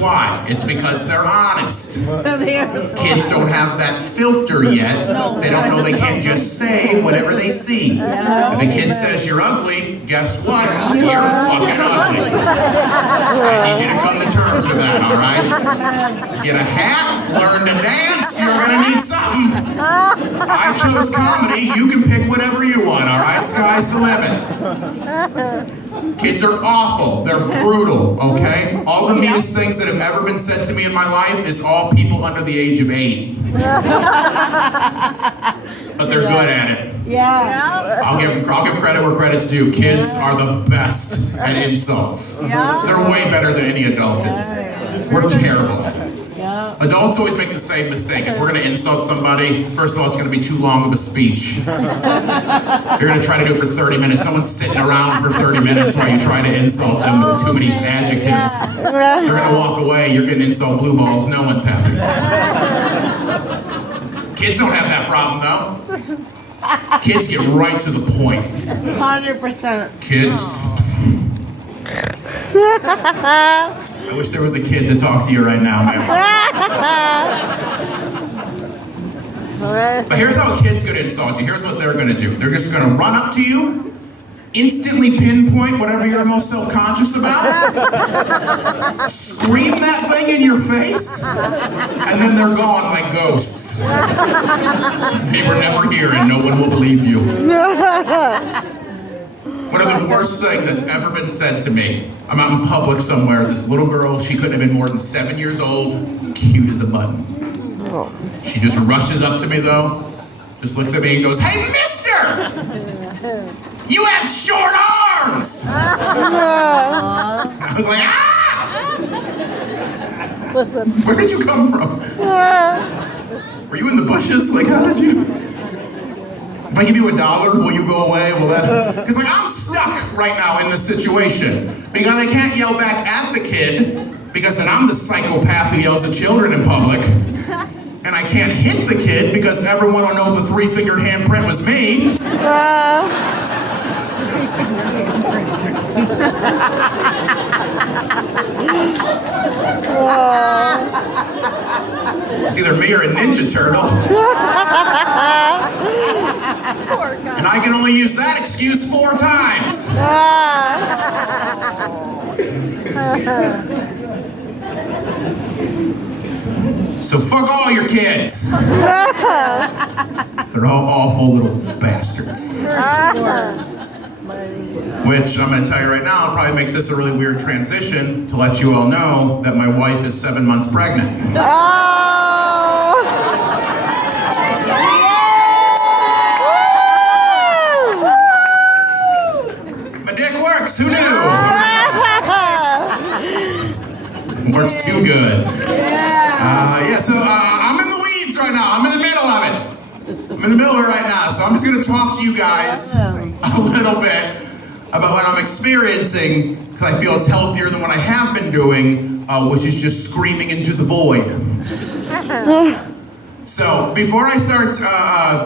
why? It's because they're honest. Kids don't have that filter yet. They don't know they can't just say whatever they see. If a kid says you're ugly, guess what? You're fucking ugly. I need you to come to terms with that, all right? Get a hat, learn to dance, you're gonna need something. I chose comedy, you can pick whatever you want, all right? Sky's the limit. Kids are awful, they're brutal, okay? All the meanest things that have ever been said to me in my life is all people under the age of 8. But they're good at it. Yeah. I'll give credit where credit's due. Kids are the best at insults. They're way better than any adult is. We're terrible. Adults always make the same mistake. If we're going to insult somebody, first of all, it's going to be too long of a speech. You're going to try to do it for 30 minutes. No one's sitting around for 30 minutes while you try to insult them with too many adjectives. You're going to walk away, you're getting insult blue balls, no one's happy. Kids don't have that problem, though. Kids get right to the point. 100%. Kids. I wish there was a kid to talk to you right now, man. But here's how kids gonna insult you. Here's what they're gonna do. They're just gonna run up to you, instantly pinpoint whatever you're most self-conscious about, scream that thing in your face, and then they're gone like ghosts. They were never here and no one will believe you. One of the worst things that's ever been said to me, I'm out in public somewhere, this little girl, she couldn't have been more than 7 years old, cute as a button. She just rushes up to me though, just looks at me and goes, "Hey mister! You have short arms!" I was like, ah! Listen. Where did you come from? Were you in the bushes? Like, how did you? If I give you $1, will you go away? Will that? Because like I'm stuck right now in this situation because I can't yell back at the kid because then I'm the psychopath who yells at children in public, and I can't hit the kid because everyone will know the 3-fingered handprint was me. It's either me or a Ninja Turtle. And I can only use that excuse 4 times. So fuck all your kids. They're all awful little bastards. Which I'm going to tell you right now, it probably makes this a really weird transition to let you all know that my wife is 7 months pregnant. My dick works, who knew? Works too good. So I'm in the weeds right now. I'm in the middle of it. I'm in the middle of it right now. So I'm just going to talk to you guys a little bit about what I'm experiencing, because I feel it's healthier than what I have been doing, which is just screaming into the void. So before I start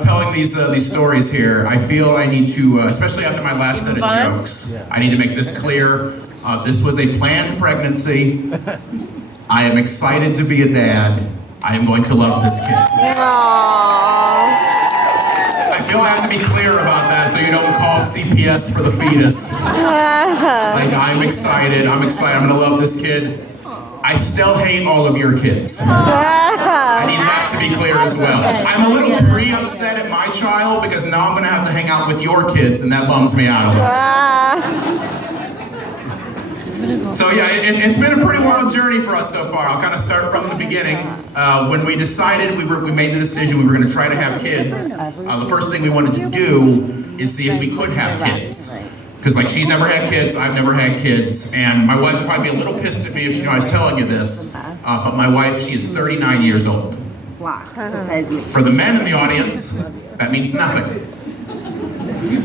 telling these stories here, I feel I need to, especially after my last set of jokes, I need to make this clear. This was a planned pregnancy. I am excited to be a dad. I am going to love this kid. I feel I have to be clear about that so you don't call CPS for the fetus. Like, I'm excited, I'm going to love this kid. I still hate all of your kids. I need that to be clear as well. I'm a little pre-upset at my child because now I'm going to have to hang out with your kids and that bums me out a little. So yeah, it's been a pretty wild journey for us so far. I'll kind of start from the beginning. When we decided, we made the decision we were going to try to have kids, the first thing we wanted to do is see if we could have kids. Because like she's never had kids, I've never had kids, and my wife would probably be a little pissed at me if she knew I was telling you this, but my wife, she is 39 years old. For the men in the audience, that means nothing.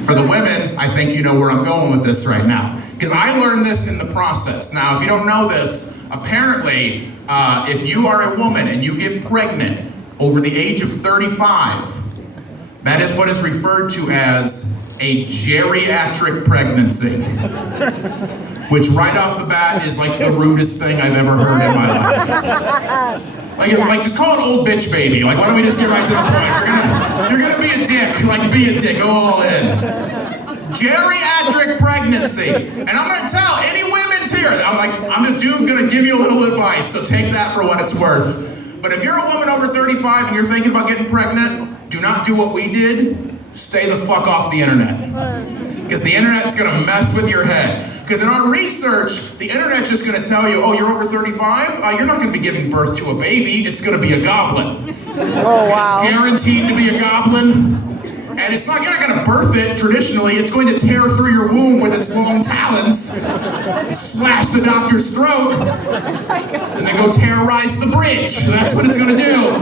For the women, I think you know where I'm going with this right now. Because I learned this in the process. Now, if you don't know this, apparently, if you are a woman and you get pregnant over the age of 35, that is what is referred to as a geriatric pregnancy. Which right off the bat is like the rudest thing I've ever heard in my life. Like just call it old bitch baby. Like, why don't we just get right to the point? You're gonna be a dick. Like, be a dick. Go all in. Geriatric pregnancy. And I'm gonna tell any women's here, I'm gonna give you a little advice, so take that for what it's worth. But if you're a woman over 35 and you're thinking about getting pregnant, do not do what we did. Stay the fuck off the internet. Because the internet's gonna mess with your head. Because in our research, the internet's just gonna tell you, oh, you're over 35? You're not gonna be giving birth to a baby, it's gonna be a goblin. Oh, wow. It's guaranteed to be a goblin. And it's not, you're not gonna birth it traditionally, it's going to tear through your womb with its long talons, slash the doctor's throat, and then go terrorize the bridge. That's what it's gonna do.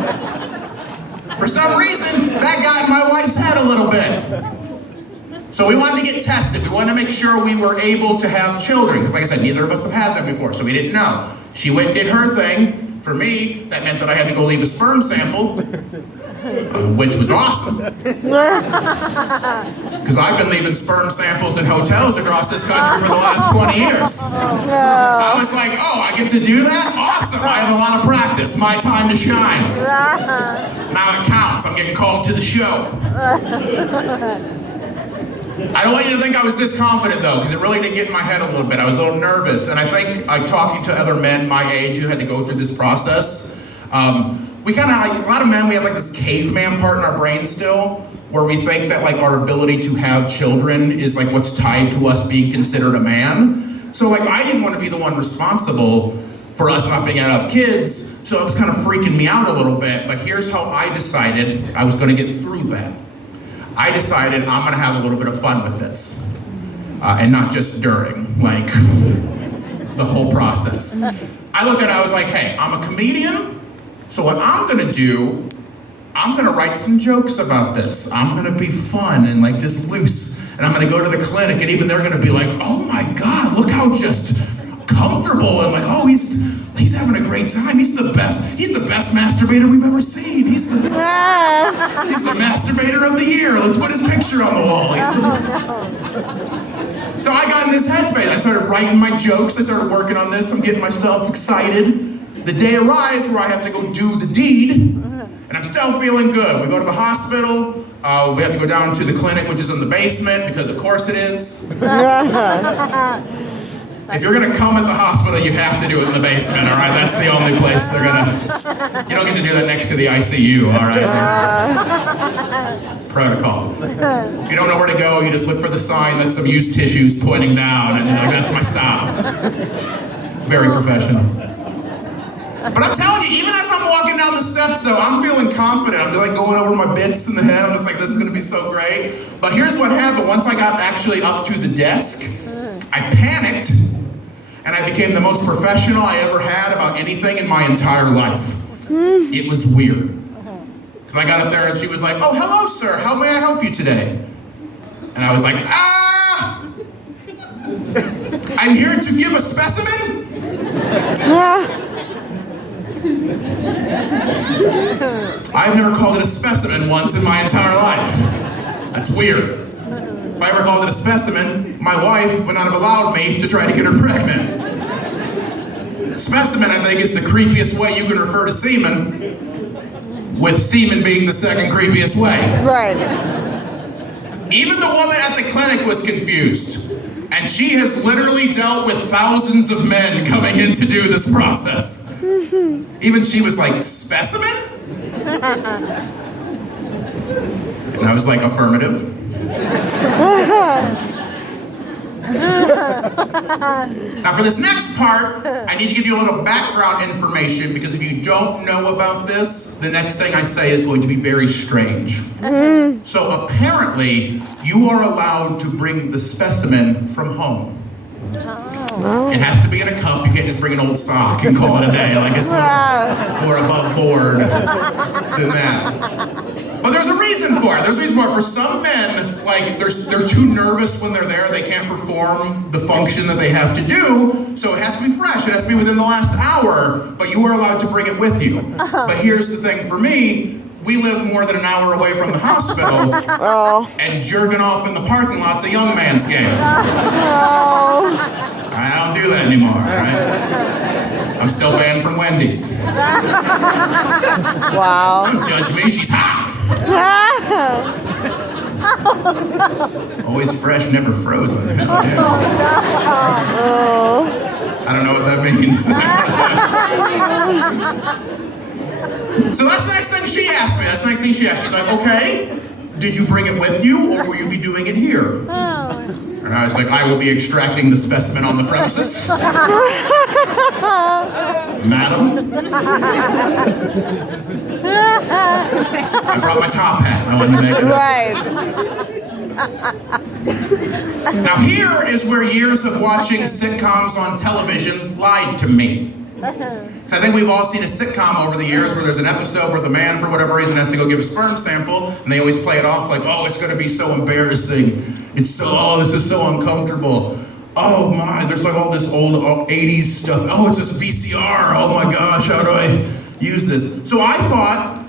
For some reason, that got in my wife's head a little bit. So we wanted to get tested. We wanted to make sure we were able to have children. Because like I said, neither of us have had them before, so we didn't know. She went and did her thing. For me, that meant that I had to go leave a sperm sample, which was awesome. Because I've been leaving sperm samples in hotels across this country for the last 20 years. I was like, oh, I get to do that? Awesome. I have a lot of practice. My time to shine. Now it counts. I'm getting called to the show. I don't want you to think I was this confident though, because it really did get in my head a little bit. I was a little nervous, and I think talking to other men my age who had to go through this process, we kind of, a lot of men, we have like this caveman part in our brain still, where we think that like our ability to have children is like what's tied to us being considered a man. So like I didn't want to be the one responsible for us not being able to have kids, so it was kind of freaking me out a little bit, but here's how I decided I was going to get through that. I decided I'm gonna have a little bit of fun with this. And not just during, like, the whole process. I looked at it, I was like, hey, I'm a comedian, so what I'm gonna do, I'm gonna write some jokes about this. I'm gonna be fun and like just loose. And I'm gonna go to the clinic and even they're gonna be like, oh my God, look how just comfortable. And like, oh, he's having a great time. He's the best masturbator we've ever seen. He's the masturbator of the year. Let's put his picture on the wall. So I got in this headspace. I started writing my jokes. I started working on this. I'm getting myself excited. The day arrives where I have to go do the deed, and I'm still feeling good. We go to the hospital. We have to go down to the clinic, which is in the basement, because of course it is. If you're gonna come at the hospital, you have to do it in the basement, all right? That's the only place they're gonna, you don't get to do that next to the ICU, all right? Protocol. If you don't know where to go, you just look for the sign that's some used tissues pointing down, and you're like, that's my stop. Very professional. But I'm telling you, even as I'm walking down the steps though, I'm feeling confident. I'm like going over my bits in the head. I was like, this is gonna be so great. But here's what happened. Once I got actually up to the desk, I panicked. And I became the most professional I ever had about anything in my entire life. It was weird. Because I got up there and she was like, oh, hello, sir. How may I help you today? And I was like, I'm here to give a specimen? I've never called it a specimen once in my entire life. That's weird. If I ever called it a specimen, my wife would not have allowed me to try to get her pregnant. Specimen, I think, is the creepiest way you can refer to semen, with semen being the second creepiest way. Right. Even the woman at the clinic was confused, and she has literally dealt with thousands of men coming in to do this process. Even she was like, specimen? And I was like, affirmative. Now for this next part, I need to give you a little background information, because if you don't know about this, the next thing I say is going to be very strange. So apparently, you are allowed to bring the specimen from home. It has to be in a cup. You can't just bring an old sock and call it a day. Like it's more above board than that. But there's a reason for it. There's a reason for it. For some men, like they're too nervous when they're there. They can't perform the function that they have to do. So it has to be fresh. It has to be within the last hour. But you are allowed to bring it with you. But here's the thing for me. We live more than an hour away from the hospital, and jerking off in the parking lot's a young man's game. I don't do that anymore, right? I'm still banned from Wendy's. Wow. Don't judge me, she's hot. Always fresh, never frozen. Hell yeah. I don't know what that means. So that's the next thing she asked me. She's like, okay, did you bring it with you or will you be doing it here? And I was like, I will be extracting the specimen on the premises. Madam? I brought my top hat. I wanted to make it Right. Now here is where years of watching sitcoms on television lied to me. So I think we've all seen a sitcom over the years where there's an episode where the man, for whatever reason, has to go give a sperm sample, and they always play it off like, oh, it's going to be so embarrassing. This is so uncomfortable. Oh my, there's like all this old 80s stuff. Oh, it's this VCR. Oh my gosh, how do I use this? So I thought,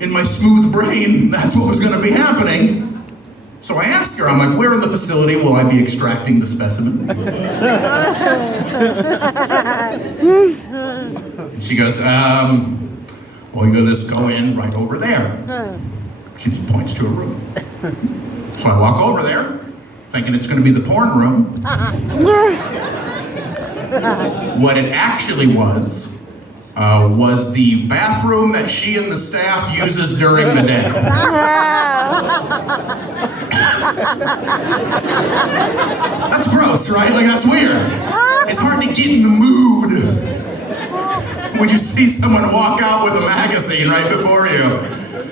in my smooth brain, that's what was going to be happening. So I asked her, I'm like, where in the facility will I be extracting the specimen? And she goes, well, you just go in right over there. She just points to a room. So I walk over there, thinking it's going to be the porn room. What it actually was the bathroom that she and the staff uses during the day. That's gross, right? Like, that's weird. It's hard to get in the mood when you see someone walk out with a magazine right before you.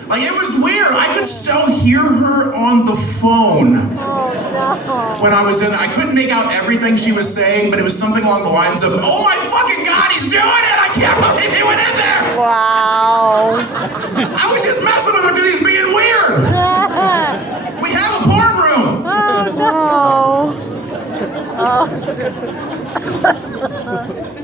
Like, it was weird. I could still hear her on the phone. When I was in there. I couldn't make out everything she was saying, but it was something along the lines of, oh my fucking God, he's doing it! I can't believe he went in there! Wow. I was just messing with him because he's being weird! We have a porn room! Oh no. Oh.